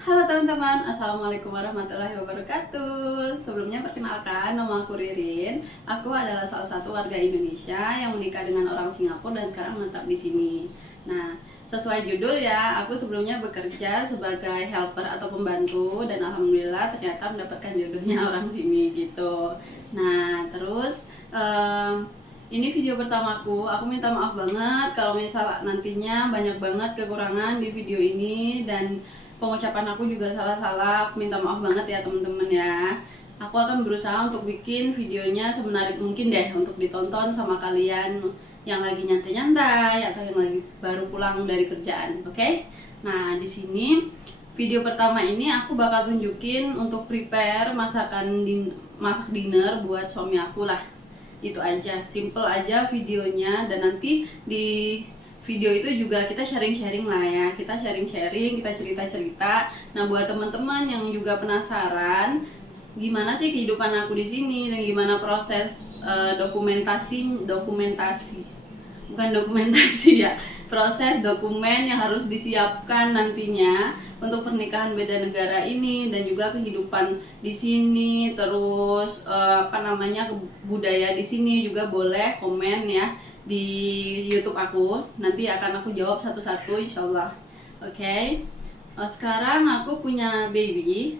Halo teman-teman, Assalamualaikum warahmatullahi wabarakatuh. Sebelumnya perkenalkan, nama aku Ririn. Aku adalah salah satu warga Indonesia yang menikah dengan orang Singapura dan sekarang menetap di sini. Nah, sesuai judul ya, aku sebelumnya bekerja sebagai helper atau pembantu dan alhamdulillah ternyata mendapatkan jodohnya orang sini gitu. Nah, terus ini video pertamaku. Aku minta maaf banget kalau misal nantinya banyak banget kekurangan di video ini dan pengucapan aku juga salah-salah. Aku minta maaf banget ya teman-teman ya. Aku akan berusaha untuk bikin videonya semenarik mungkin deh untuk ditonton sama kalian yang lagi nyantai-nyantai atau yang lagi baru pulang dari kerjaan, oke? Nah, di sini video pertama ini aku bakal tunjukin untuk prepare masak dinner buat suami aku lah. Itu aja, simple aja videonya, dan nanti di video itu juga kita sharing-sharing lah ya, kita sharing-sharing, kita cerita-cerita. Nah, buat teman-teman yang juga penasaran gimana sih kehidupan aku di sini dan gimana proses dokumentasi bukan dokumentasi ya, proses dokumen yang harus disiapkan nantinya untuk pernikahan beda negara ini dan juga kehidupan di sini, terus budaya di sini juga boleh komen ya di YouTube aku. Nanti akan aku jawab satu-satu insyaallah. Oke. Sekarang aku punya bayi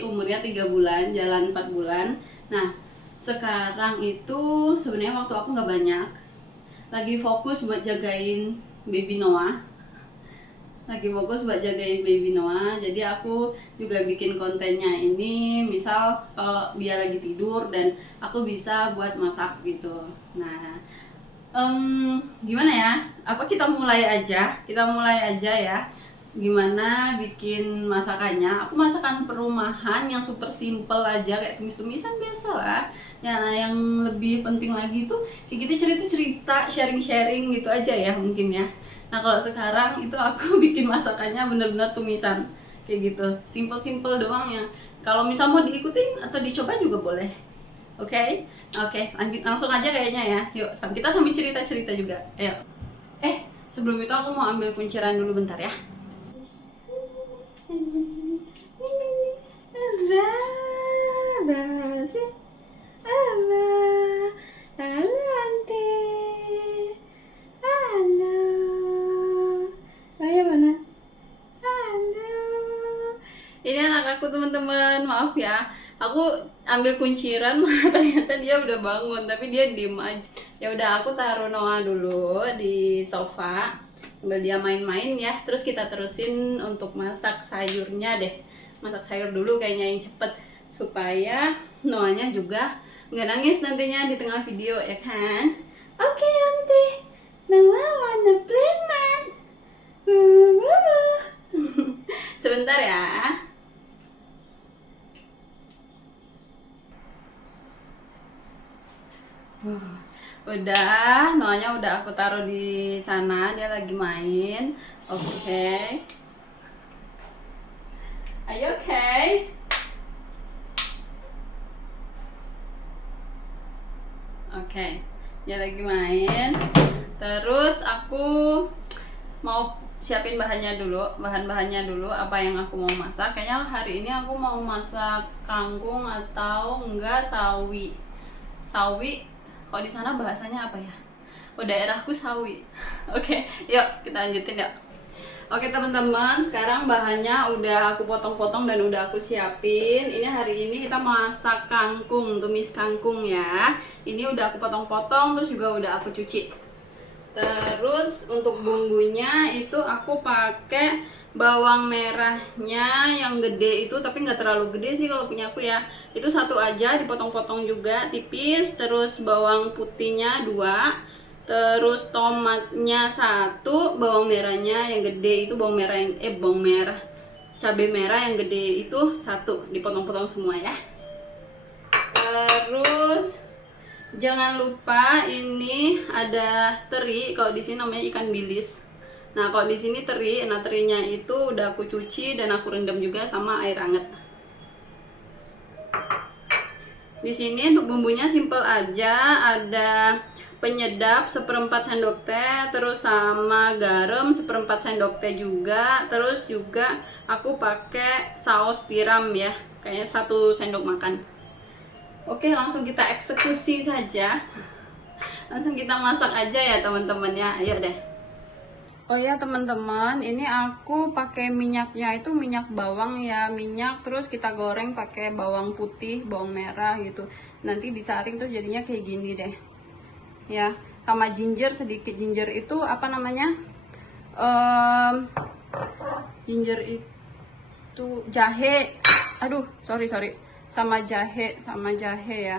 umurnya 3 bulan, jalan 4 bulan. Nah, sekarang itu sebenarnya waktu aku nggak banyak, lagi fokus buat jagain baby Noah. Jadi aku juga bikin kontennya ini, misal kalau dia lagi tidur dan aku bisa buat masak gitu. Nah, gimana ya, apa kita mulai aja ya, gimana bikin masakannya. Aku masakan perumahan yang super simple aja, kayak tumis-tumisan biasa lah ya. Yang lebih penting lagi tuh kayak kita cerita-cerita, sharing-sharing gitu aja ya mungkin ya. Nah, kalau sekarang itu aku bikin masakannya bener-bener tumisan kayak gitu, simple-simple doang ya. Kalau misal mau diikutin atau dicoba juga boleh. Oke, oke, lanjut langsung aja kayaknya ya. Yuk, kita sambil cerita-cerita juga. Ayo. Sebelum itu aku mau ambil kunciran dulu bentar ya. Ini anak aku teman-teman, maaf ya. Aku ambil kunciran malah ternyata dia udah bangun, tapi dia diem aja. Ya udah, aku taruh Noah dulu di sofa sambil dia main-main ya. Terus kita terusin untuk masak sayurnya deh. Masak sayur dulu kayaknya yang cepet supaya Noahnya juga nggak nangis nantinya di tengah video ya kan. Oke, Auntie. Noah wanna play man. Sebentar ya. Udah, Noahnya udah aku taruh di sana, dia lagi main. Oke. Are you okay? Oke, dia lagi main. Terus aku mau siapin bahan-bahannya dulu, apa yang aku mau masak. Kayaknya hari ini aku mau masak kangkung atau enggak sawi. Sawi, kalau di sana bahasanya apa ya? Oh, daerahku sawi. Oke, yuk kita lanjutin yuk. Oke teman-teman, sekarang bahannya udah aku potong-potong dan udah aku siapin. Ini hari ini kita masak kangkung, tumis kangkung ya. Ini udah aku potong-potong, terus juga udah aku cuci. Terus untuk bumbunya itu aku pakai bawang merahnya yang gede itu, tapi nggak terlalu gede sih kalau punya aku ya. Itu satu aja, dipotong-potong juga tipis. Terus bawang putihnya 2, terus tomatnya 1, bawang merahnya yang gede itu bawang merah cabai merah yang gede itu 1, dipotong-potong semua ya. Terus jangan lupa ini ada teri, kalau di sini namanya ikan bilis. Nah, kalau di sini teri, nah terinya itu udah aku cuci dan aku rendam juga sama air hangat. Di sini untuk bumbunya simple aja, ada penyedap seperempat sendok teh, terus sama garam seperempat sendok teh juga, terus juga aku pakai saus tiram ya, kayaknya 1 sendok makan. Oke, langsung kita eksekusi saja. Langsung kita masak aja ya teman-teman ya. Ayo deh. Oh ya teman-teman, ini aku pakai minyaknya itu minyak bawang ya, minyak terus kita goreng pakai bawang putih, bawang merah gitu. Nanti disaring tuh jadinya kayak gini deh. Ya, sama ginger sedikit. Ginger itu apa namanya? Ginger itu jahe. Aduh, sorry. Sama jahe ya.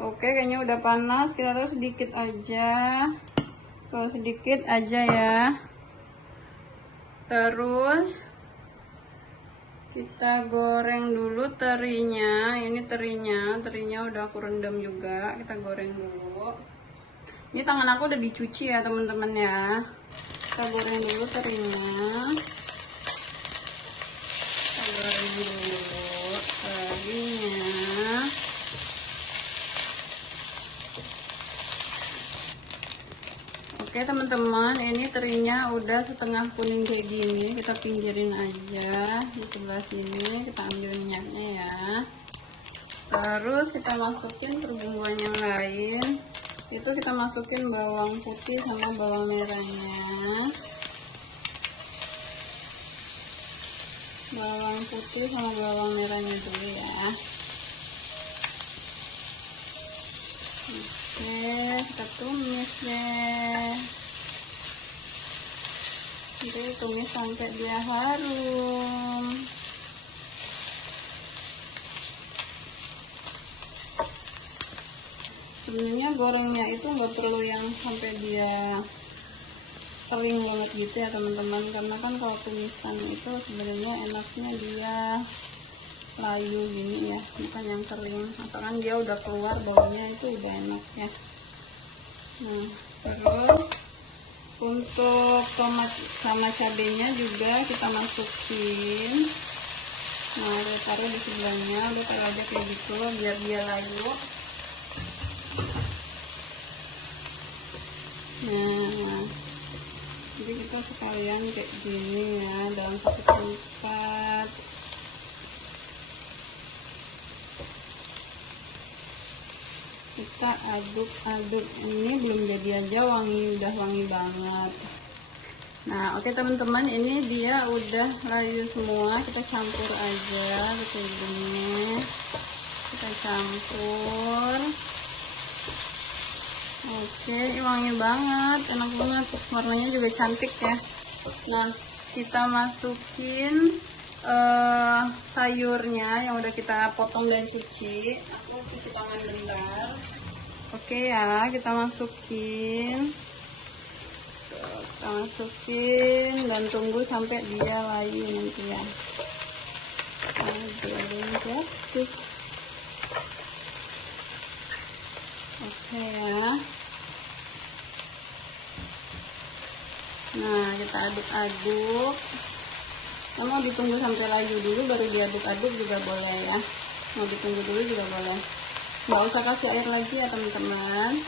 Oke, kayaknya udah panas. Kita taruh sedikit aja. Tuh, sedikit aja ya. Terus kita goreng dulu terinya. Ini terinya udah aku rendam juga. Kita goreng dulu. Ini tangan aku udah dicuci ya, teman-teman ya. Kita goreng dulu terinya. Kita goreng dulu terinya. Oke teman-teman, ini terinya udah setengah kuning kayak gini. Kita pinggirin aja di sebelah sini. Kita ambil minyaknya ya. Terus kita masukin perbumbuan yang lain. Itu kita masukin bawang putih sama bawang merahnya. Bawang putih sama bawang merahnya dulu ya. Oke, kita tumis deh. Nanti tumis sampai dia harum. Sebenarnya gorengnya itu nggak perlu yang sampai dia kering banget gitu ya teman-teman, karena kan kalau tumisan itu sebenarnya enaknya dia layu gini ya, bukan yang kering. Atau kan dia udah keluar baunya itu udah enak ya. Nah, terus untuk tomat sama cabenya juga kita masukin. Nah, udah taruh di sebelahnya, udah taruh aja kayak gitu biar dia layu. Nah, jadi kita sekalian kayak gini ya, dalam satu tempat. Kita aduk-aduk. Ini belum jadi aja udah wangi banget. Nah, oke teman-teman, ini dia udah layu semua. Kita campur aja kayak gini. Kita campur. Oke, wangi banget, enak banget. Warnanya juga cantik ya. Nah, kita masukin sayurnya yang udah kita potong dan cuci. Aku cuci tangan bentar. Oke ya, kita masukin dan tunggu sampai dia layu nanti ya. Oke ya. Nah, kita aduk-aduk. Mau ditunggu sampai layu dulu baru diaduk-aduk juga boleh ya. Mau ditunggu dulu juga boleh. Nggak usah kasih air lagi ya teman-teman,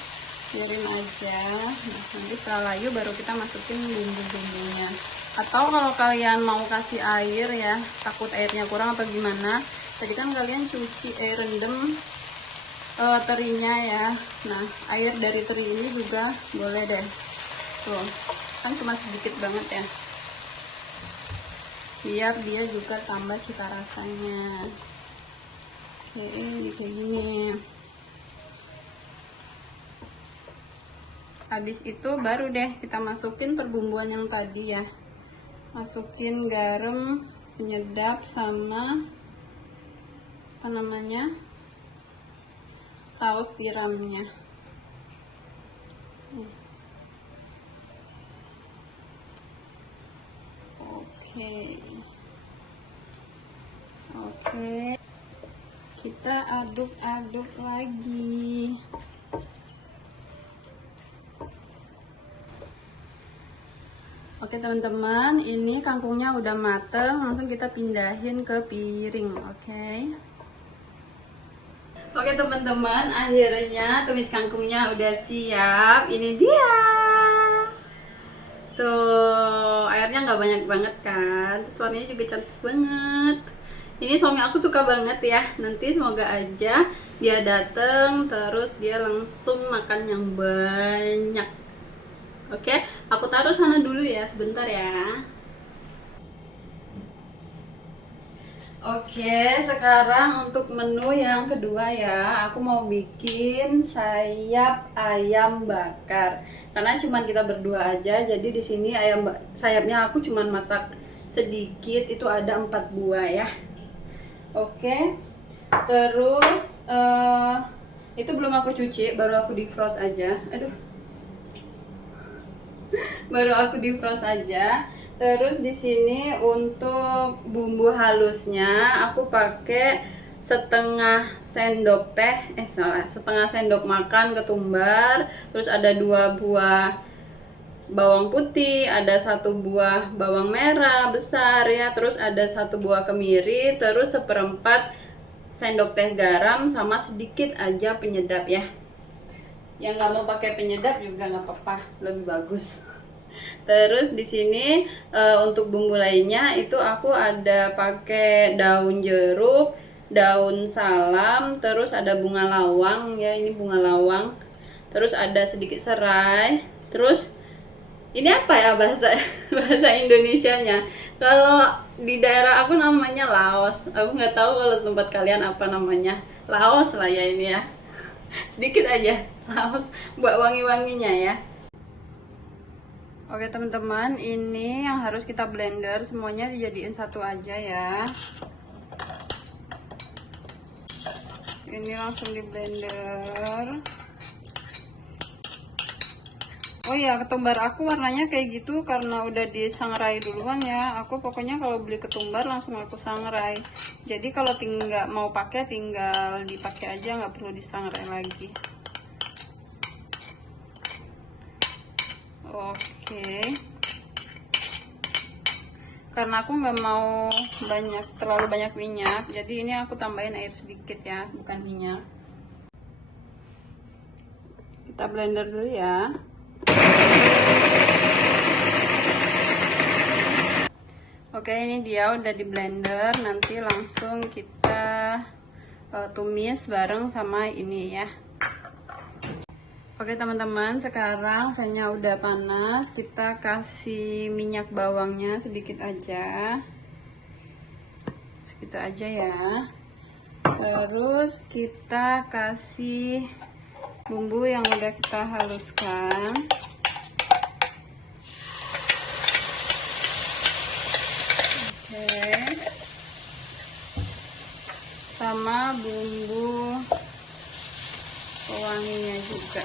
biarin aja. Nah, nanti setelah layu baru kita masukin bumbu-bumbunya. Atau kalau kalian mau kasih air ya, takut airnya kurang atau gimana, tadi kan kalian cuci rendam terinya ya. Nah, air dari teri ini juga boleh deh. Tuh, kan cuma sedikit banget ya, biar dia juga tambah cita rasanya. Kayak gini. Habis itu baru deh kita masukin perbumbuan yang tadi ya. Masukin garam, penyedap sama apa namanya? Saus tiramnya. Oke. Kita aduk-aduk lagi. Oke teman-teman, ini kangkungnya udah mateng, langsung kita pindahin ke piring. Oke. Oke teman-teman, akhirnya tumis kangkungnya udah siap. Ini dia. Tuh, airnya nggak banyak banget kan. Terus warnanya juga cantik banget. Ini suami aku suka banget ya. Nanti semoga aja dia dateng terus dia langsung makan yang banyak. Oke, aku taruh sana dulu ya, sebentar ya. Oke, sekarang untuk menu yang kedua ya, aku mau bikin sayap ayam bakar. Karena cuman kita berdua aja, jadi di sini sayapnya aku cuman masak sedikit, itu ada 4 buah ya. Oke, terus itu belum aku cuci, baru aku defrost aja. Aduh, baru aku defrost aja. Terus di sini untuk bumbu halusnya aku pakai setengah sendok makan ketumbar, terus ada 2 buah bawang putih, ada 1 buah bawang merah besar ya, terus ada 1 buah kemiri, terus 1/4 sendok teh garam sama sedikit aja penyedap ya. Yang nggak mau pakai penyedap juga nggak apa-apa, lebih bagus. Terus di sini untuk bumbu lainnya itu aku ada pakai daun jeruk, daun salam, terus ada bunga lawang ya, ini bunga lawang. Terus ada sedikit serai. Terus ini apa ya bahasa bahasa Indonesianya? Kalau di daerah aku namanya Laos. Aku nggak tahu kalau tempat kalian apa namanya. Laos lah ya ini ya. Sedikit aja Laos buat wangi-wanginya ya. Oke teman-teman, ini yang harus kita blender, semuanya dijadiin satu aja ya. Ini langsung di blender. Oh iya, ketumbar aku warnanya kayak gitu karena udah disangrai duluan ya. Aku pokoknya kalau beli ketumbar langsung aku sangrai. Jadi kalau tinggal mau pakai tinggal dipakai aja, nggak perlu disangrai lagi. Oke, karena aku nggak mau terlalu banyak minyak, jadi ini aku tambahin air sedikit ya, bukan minyak. Kita blender dulu ya. Oke, ini dia udah di blender. Nanti langsung kita tumis bareng sama ini ya. Oke teman-teman, sekarang fannya udah panas, kita kasih minyak bawangnya sedikit aja ya. Terus kita kasih bumbu yang udah kita haluskan. Oke, sama bumbu pewanginya juga.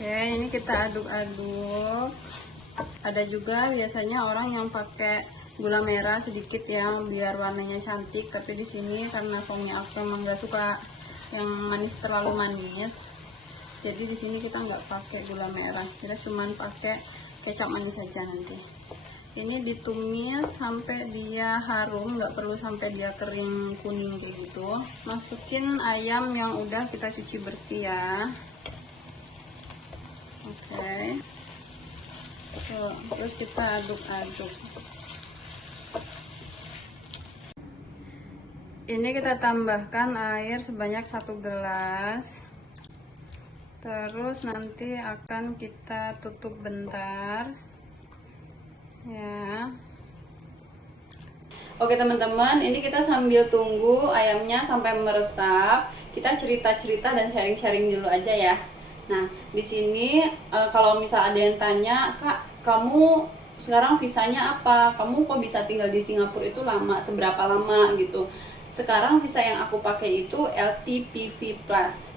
Oke, ini kita aduk-aduk. Ada juga biasanya orang yang pakai gula merah sedikit ya, biar warnanya cantik. Tapi di sini karena suami aku emang nggak suka yang manis, terlalu manis, jadi di sini kita nggak pakai gula merah. Kita cuman pakai kecap manis saja nanti. Ini ditumis sampai dia harum, nggak perlu sampai dia kering kuning kayak gitu. Masukin ayam yang udah kita cuci bersih ya. Oke. Terus kita aduk-aduk. Ini kita tambahkan air sebanyak 1 gelas. Terus nanti akan kita tutup bentar ya. Oke teman-teman, ini kita sambil tunggu ayamnya sampai meresap, kita cerita-cerita dan sharing-sharing dulu aja ya. Nah, di sini kalau misal ada yang tanya, "Kak, kamu sekarang visanya apa? Kamu kok bisa tinggal di Singapura itu lama, seberapa lama gitu?" Sekarang visa yang aku pakai itu LTPV Plus.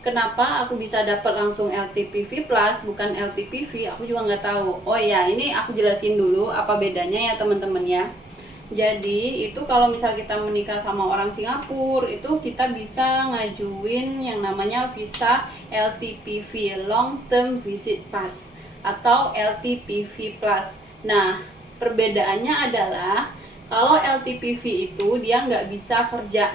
Kenapa aku bisa dapat langsung LTPV Plus bukan LTPV? Aku juga nggak tahu. Oh ya, ini aku jelasin dulu apa bedanya ya teman-teman ya. Jadi itu kalau misal kita menikah sama orang Singapura, itu kita bisa ngajuin yang namanya visa LTPV, Long Term Visit Pass, atau LTPV Plus. Nah, Perbedaannya adalah kalau LTPV itu dia nggak bisa kerja,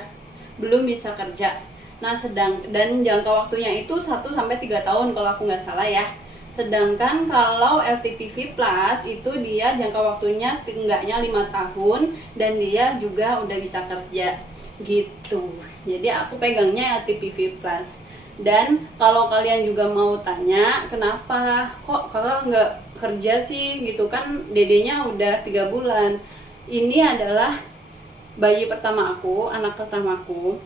belum bisa kerja. Nah, dan jangka waktunya itu 1 sampai 3 tahun kalau aku nggak salah ya. Sedangkan kalau LTPV Plus itu dia jangka waktunya setidaknya 5 tahun dan dia juga udah bisa kerja gitu. Jadi aku pegangnya LTPV Plus. Dan kalau kalian juga mau tanya kenapa kok kakak nggak kerja sih gitu kan, dedenya udah 3 bulan. Ini adalah bayi pertama aku, anak pertamaku.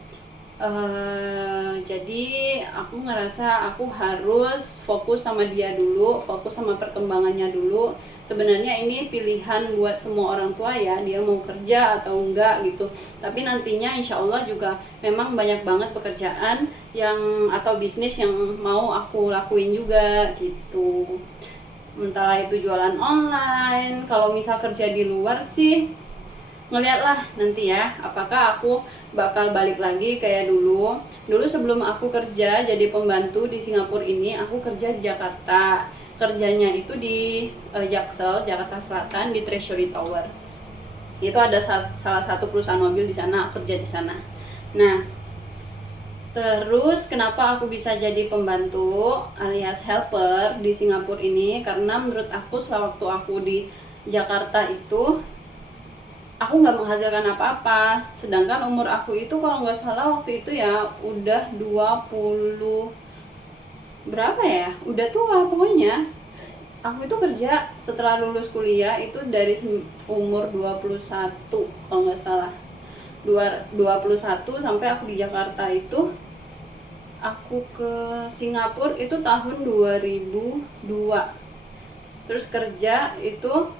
Jadi aku ngerasa aku harus fokus sama dia dulu, fokus sama perkembangannya dulu. Sebenarnya ini pilihan buat semua orang tua ya, dia mau kerja atau enggak gitu. Tapi nantinya insya Allah juga memang banyak banget pekerjaan yang atau bisnis yang mau aku lakuin juga gitu. Entahlah itu jualan online, kalau misal kerja di luar sih ngeliatlah nanti ya apakah aku bakal balik lagi kayak dulu sebelum aku kerja jadi pembantu di Singapura ini. Aku kerja di Jakarta, kerjanya itu di Jaksel, Jakarta Selatan, di Treasury Tower. Itu ada salah satu perusahaan mobil di sana, aku kerja di sana. Nah, terus kenapa aku bisa jadi pembantu alias helper di Singapura ini, karena menurut aku sewaktu aku di Jakarta itu aku nggak menghasilkan apa-apa. Sedangkan umur aku itu kalau nggak salah waktu itu ya udah 20 berapa ya, udah tua pokoknya. Aku itu kerja setelah lulus kuliah itu dari umur 21 kalau nggak salah, 21 sampai aku di Jakarta itu. Aku ke Singapura itu tahun 2002. Terus kerja itu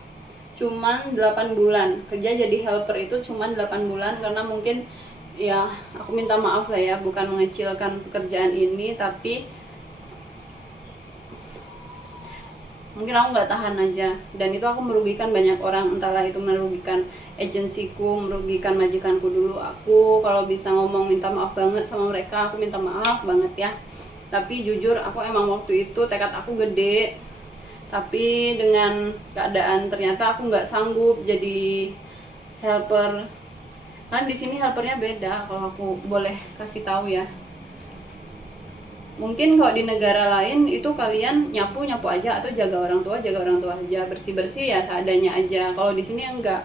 cuman 8 bulan. Kerja jadi helper itu cuman 8 bulan karena mungkin ya aku minta maaf lah ya, bukan mengecilkan pekerjaan ini, tapi mungkin aku nggak tahan aja, dan itu aku merugikan banyak orang. Entahlah itu merugikan agensiku, merugikan majikanku dulu. Aku kalau bisa ngomong minta maaf banget sama mereka, aku minta maaf banget ya. Tapi jujur aku emang waktu itu tekad aku gede, tapi dengan keadaan ternyata aku nggak sanggup jadi helper. Kan di sini helpernya beda, kalau aku boleh kasih tahu ya. Mungkin kalau di negara lain itu kalian nyapu aja, atau jaga orang tua aja, bersih ya seadanya aja. Kalau di sini enggak,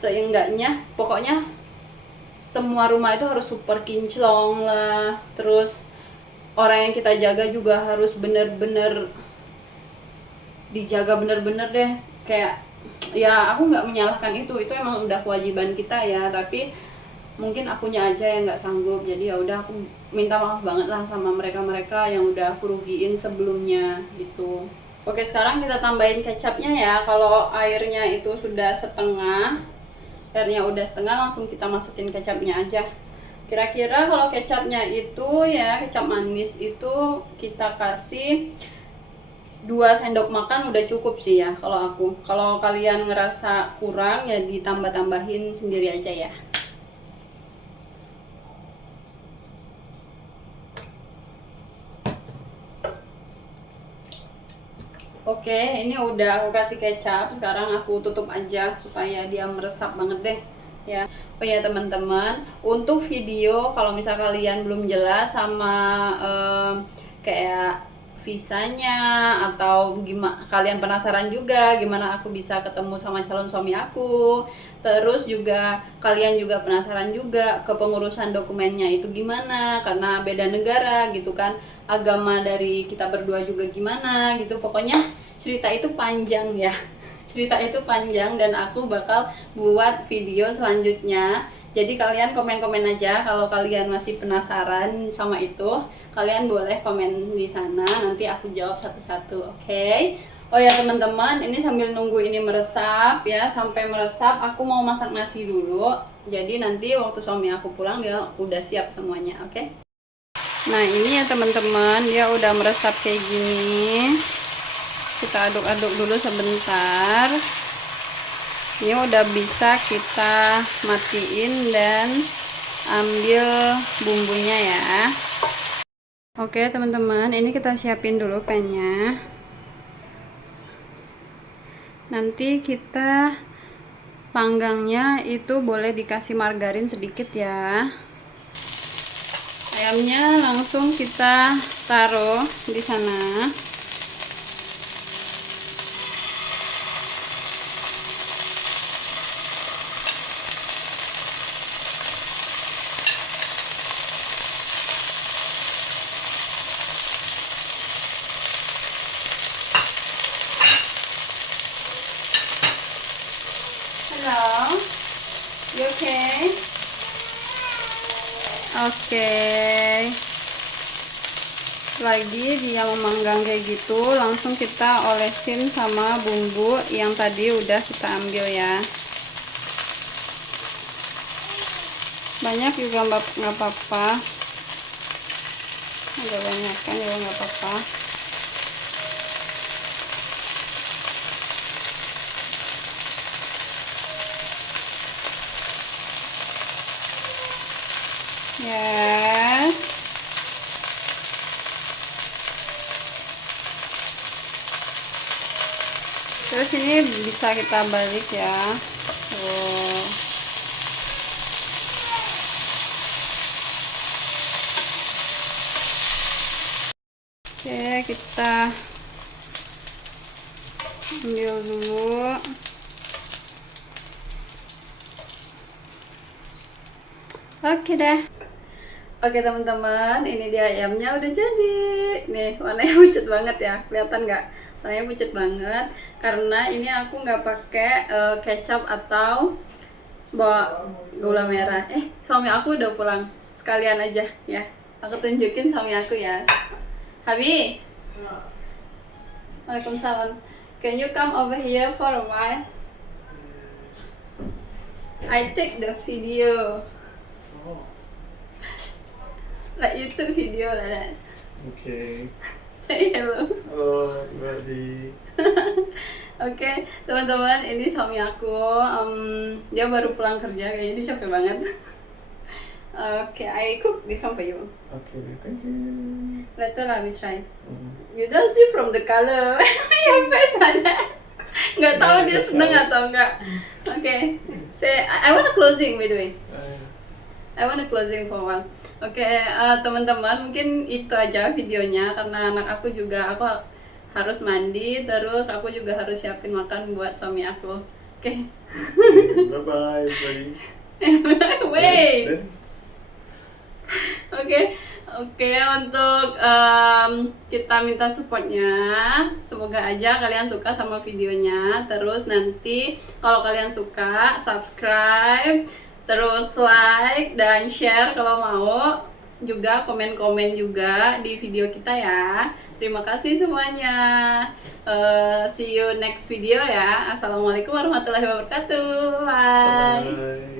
seenggaknya pokoknya semua rumah itu harus super kinclong lah. Terus orang yang kita jaga juga harus bener-bener dijaga bener-bener deh. Kayak ya aku nggak menyalahkan itu emang udah kewajiban kita ya, tapi mungkin akunya aja yang nggak sanggup. Jadi ya udah aku minta maaf banget lah sama mereka yang udah aku rugiin sebelumnya gitu. Oke, sekarang kita tambahin kecapnya ya. Kalau airnya itu sudah setengah, airnya udah setengah, langsung kita masukin kecapnya aja. Kira-kira kalau kecapnya itu ya, kecap manis itu kita kasih 2 sendok makan udah cukup sih ya kalau aku. Kalau kalian ngerasa kurang ya ditambah-tambahin sendiri aja ya. Oke, ini udah aku kasih kecap. Sekarang aku tutup aja supaya dia meresap banget deh ya. Oh ya teman-teman, untuk video kalau misal kalian belum jelas sama kayak visanya, atau gimana, kalian penasaran juga gimana aku bisa ketemu sama calon suami aku, terus juga kalian juga penasaran juga kepengurusan dokumennya itu gimana karena beda negara gitu kan, agama dari kita berdua juga gimana gitu. Pokoknya cerita itu panjang ya, cerita itu panjang, dan aku bakal buat video selanjutnya. Jadi kalian komen-komen aja kalau kalian masih penasaran sama itu. Kalian boleh komen di sana, nanti aku jawab satu-satu, oke? Oh ya teman-teman, ini sambil nunggu ini meresap ya, sampai meresap aku mau masak nasi dulu. Jadi nanti waktu suami aku pulang dia udah siap semuanya, oke? Nah ini ya teman-teman, dia udah meresap kayak gini. Kita aduk-aduk dulu sebentar. Ini udah bisa kita matiin dan ambil bumbunya ya. Oke teman-teman, ini kita siapin dulu pannya. Nanti kita panggangnya itu boleh dikasih margarin sedikit ya. Ayamnya langsung kita taruh di sana. Hello, you okay? Oke. Lagi dia memanggang kayak gitu, langsung kita olesin sama bumbu yang tadi udah kita ambil ya. Banyak juga nggak apa-apa, ada banyak kan juga nggak apa-apa. Yes. Terus ini bisa kita balik ya. Tuh. Oke, kita ambil dulu. Oke deh. Oke teman-teman, ini dia ayamnya udah jadi. Nih warnanya pucat banget ya, kelihatan nggak? Warnanya pucat banget karena ini aku nggak pakai kecap atau bawa gula merah. Suami aku udah pulang, sekalian aja ya. Aku tunjukin suami aku ya. Habi. Waalaikumsalam. Can you come over here for a while? I take the video. Like YouTube video like that. Okay. Say hello. Halo, Ibu. Oke, teman-teman, ini suami aku. Dia baru pulang kerja, kayaknya dia capek banget. Oke, I cook this one for you. Okay, thank you. Later lah we try. You don't see from the color. Your face ada. Nggak tahu dia seneng atau enggak. Oke, say I want a closing by the way. I want a closing for one. Oke, teman-teman, mungkin itu aja videonya karena anak aku juga aku harus mandi, terus aku juga harus siapin makan buat suami aku. Oke. Bye bye, everybody. Wait. Oke, untuk kita minta supportnya. Semoga aja kalian suka sama videonya. Terus nanti kalau kalian suka, subscribe, terus like dan share kalau mau. Juga komen-komen juga di video kita ya. Terima kasih semuanya. See you next video ya. Assalamualaikum warahmatullahi wabarakatuh. Bye. Bye.